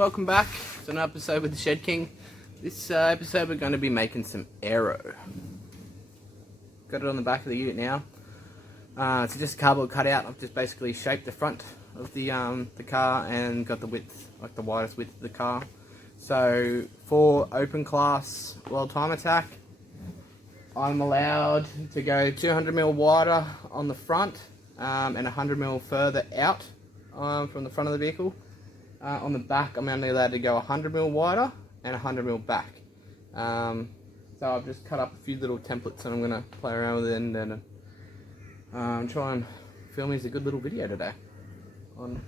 welcome back to another episode with the Shed King. This episode we're going to be making some AREO. Got it on the back of the ute now. It's just a cardboard cutout. I've just basically shaped the front of the car and got the width, like the widest width of the car. So for open class world time attack, I'm allowed to go 200mm wider on the front and 100mm further out from the front of the vehicle. On the back, I'm only allowed to go 100mm wider and 100mm back. So I've just cut up a few little templates and I'm going to play around with it and try and film you a good little video today on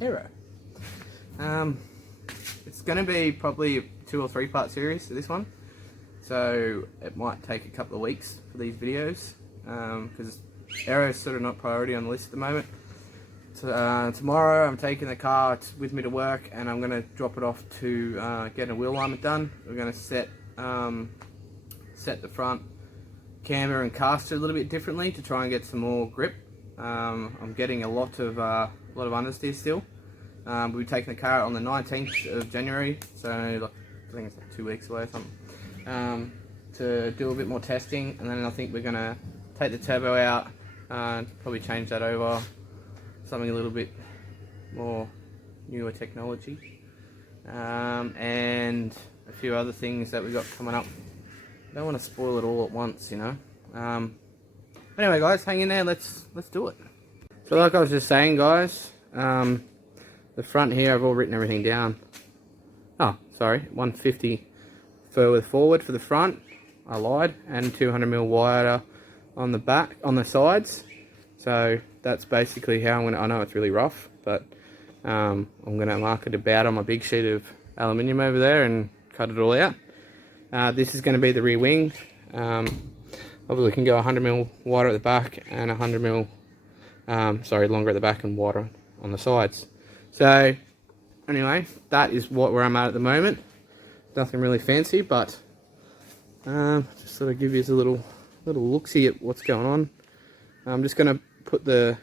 AREO. It's going to be probably a 2 or 3 part series to this one, so it might take a couple of weeks for these videos because AREO is sort of not priority on the list at the moment. So, tomorrow I'm taking the car with me to work and I'm going to drop it off to get a wheel alignment done. We're going to set the front camber and caster a little bit differently to try and get some more grip. I'm getting a lot of understeer still. We'll be taking the car out on the 19th of January, so I think it's like 2 weeks away or something, to do a bit more testing, and then I think we're going to take the turbo out and probably change that over something a little bit more newer technology, and a few other things that we got coming up. Don't want to spoil it all at once, you know. Anyway, guys, hang in there. Let's do it. So, like I was just saying, guys, the front here, I've all written everything down. Oh, sorry, 150 further forward for the front. I lied, and 200mm wider on the back, on the sides. So that's basically how I'm gonna. I know it's really rough, but I'm gonna mark it about on my big sheet of aluminium over there and cut it all out. This is going to be the rear wing. Obviously, can go 100mm wider at the back and 100mm, longer at the back and wider on the sides. So anyway, that is where I'm at the moment. Nothing really fancy, but just sort of give you a little look-see at what's going on. I'm just going to put the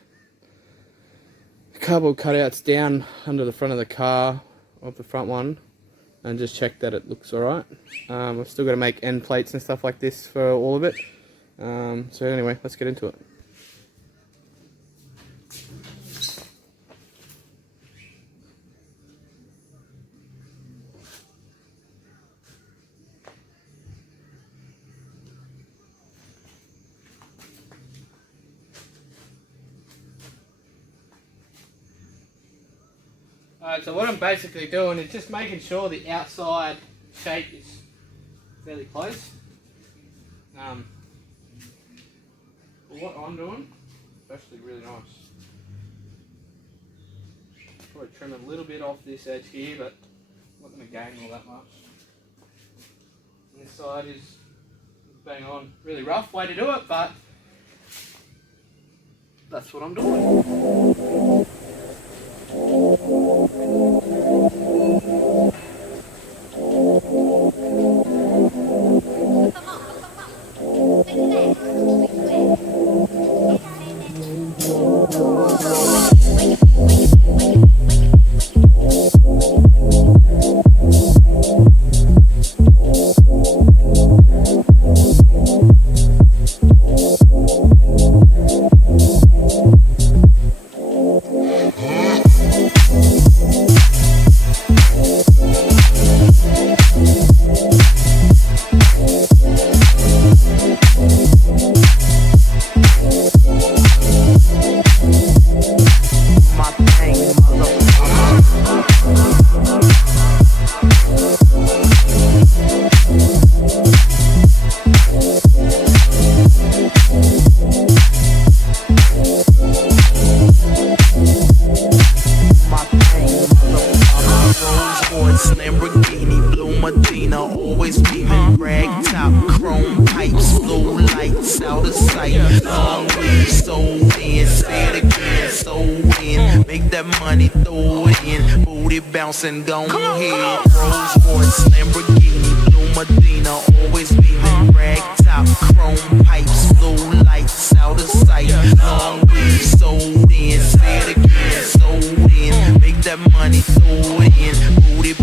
cardboard cutouts down under the front of the car, of the front one, and just check that it looks alright. I've still got to make end plates and stuff like this for all of it. So anyway, let's get into it. Alright, so what I'm basically doing is just making sure the outside shape is fairly close. What I'm doing, it's actually really nice. Probably trim a little bit off this edge here, but I'm not going to gain all that much. And this side is bang on. Really rough way to do it, but that's what I'm doing. Always beaming, rag top, chrome pipes, blue lights out of sight. Long way, so in, say it again, so in. Make that money, throw it in. Booty bouncing, go ahead. Rolls Royce, Lamborghini, blue Medina, always beaming, rag top, chrome pipes, blue lights out of sight. Long way, so in, say it again, so in. Make that money, throw it in. Booty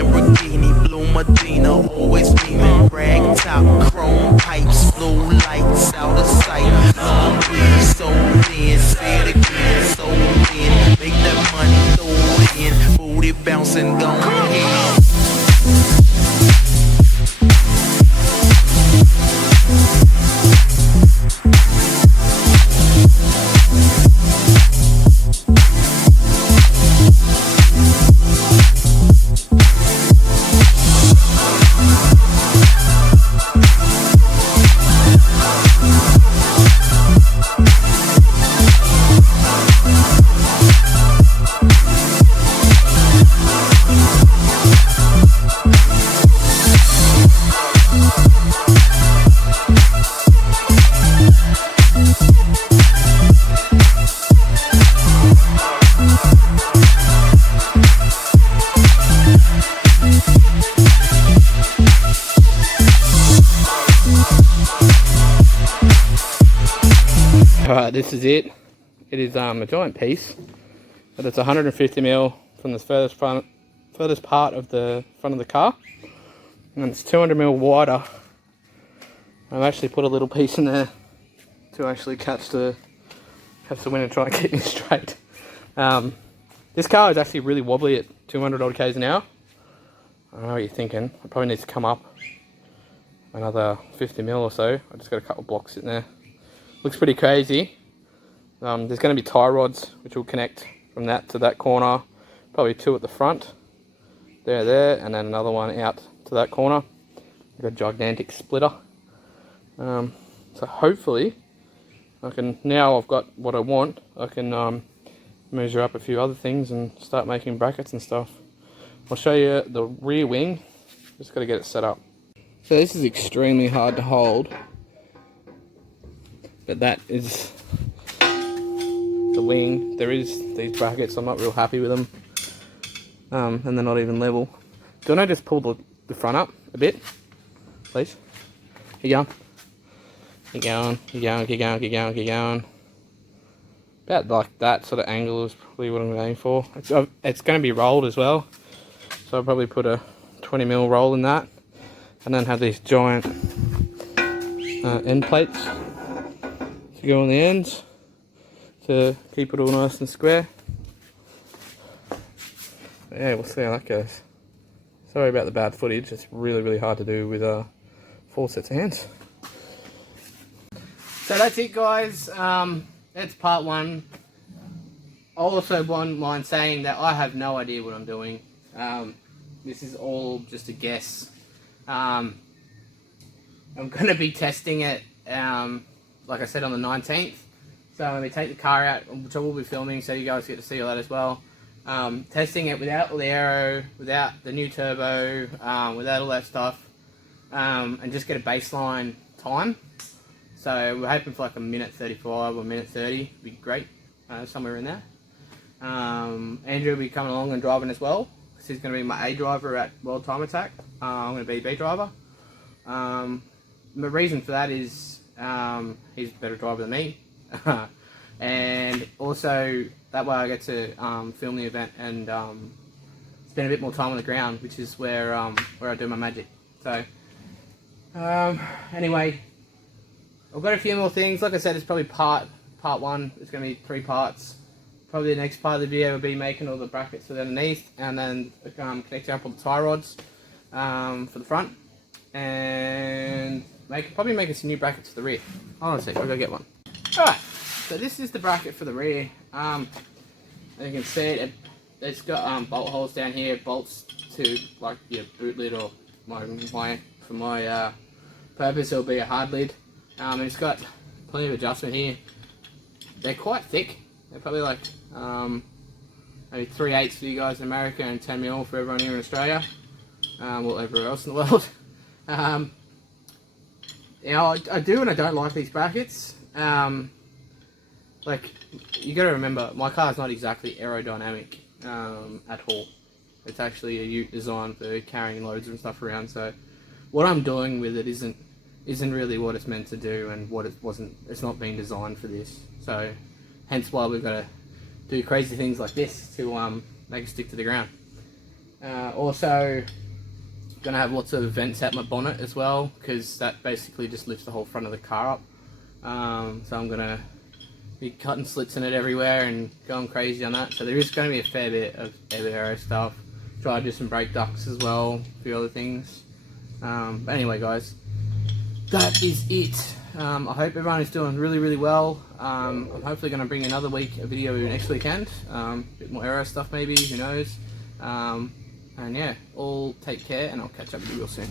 Lamborghini, blue Medina, always beaming. Rag top, chrome pipes, blue lights out of sight. Long weed, so thin, say it again, so thin. Make that money, throw it in, booty bouncing, go ahead. Alright, this is it. It is a giant piece, but it's 150mm from the furthest part of the front of the car, and it's 200mm wider. I've actually put a little piece in there to actually catch the wind and try and keep me straight. This car is actually really wobbly at 200 odd k's an hour. I don't know what you're thinking. It probably needs to come up another 50mm or so. I just got a couple of blocks in there. Looks pretty crazy. There's going to be tie rods which will connect from that to that corner. Probably two at the front. There, and then another one out to that corner. Like a gigantic splitter. So hopefully, I can, now I've got what I want, I can measure up a few other things and start making brackets and stuff. I'll show you the rear wing. Just got to get it set up. So this is extremely hard to hold. But that is the wing. There is these brackets, I'm not real happy with them. And they're not even level. Don't I just pull the front up a bit, please? Keep going. Keep going, keep going, keep going, keep going, keep going. About like that sort of angle is probably what I'm aiming for. It's going to be rolled as well. So I'll probably put a 20mm roll in that. And then have these giant end plates to go on the ends to keep it all nice and square. But yeah, we'll see how that goes. Sorry about the bad footage. It's really hard to do with 4 sets of hands. So that's it, guys. That's part 1. I also wouldn't mind saying that I have no idea what I'm doing. This is all just a guess. I'm going to be testing it, like I said, on the 19th. So when we take the car out, which I will be filming, so you guys get to see all that as well. Testing it without the AREO, without the new turbo, without all that stuff, and just get a baseline time. So we're hoping for like a minute 35 or minute 30, would be great, somewhere in there. Andrew will be coming along and driving as well. He's going to be my A driver at World Time Attack. I'm going to be B driver. The reason for that is he's a better driver than me. And also that way I get to film the event and spend a bit more time on the ground, which is where I do my magic. So anyway, I've got a few more things. Like I said, it's probably part 1. It's going to be 3 parts. Probably the next part of the video will be making all the brackets for the underneath, and then connecting up all the tie rods for the front, and probably making some new brackets for the rear. Hold on a sec, I'll go get one. Alright, so this is the bracket for the rear. As you can see, it's got bolt holes down here, bolts to like your boot lid, or for my purpose it'll be a hard lid. And it's got plenty of adjustment here. They're quite thick. They're probably like maybe 3/8 for you guys in America and 10mm for everyone here in Australia, well, everywhere else in the world. You know, I do and I don't like these brackets. Like, you got to remember, my car's not exactly aerodynamic at all. It's actually a ute designed for carrying loads and stuff around. So what I'm doing with it isn't really what it's meant to do, and what it's not being designed for this. So hence why we've got to do crazy things like this to make it stick to the ground. Also, gonna have lots of vents at my bonnet as well, because that basically just lifts the whole front of the car up. So I'm gonna be cutting slits in it everywhere and going crazy on that. So there is going to be a fair bit of AREO stuff. Try to do some brake ducts as well, a few other things. But anyway, guys, that is it. I hope everyone is doing really well. I'm hopefully going to bring another week a video next weekend. A bit more AREO stuff maybe, who knows. And yeah, all take care, and I'll catch up with you real soon.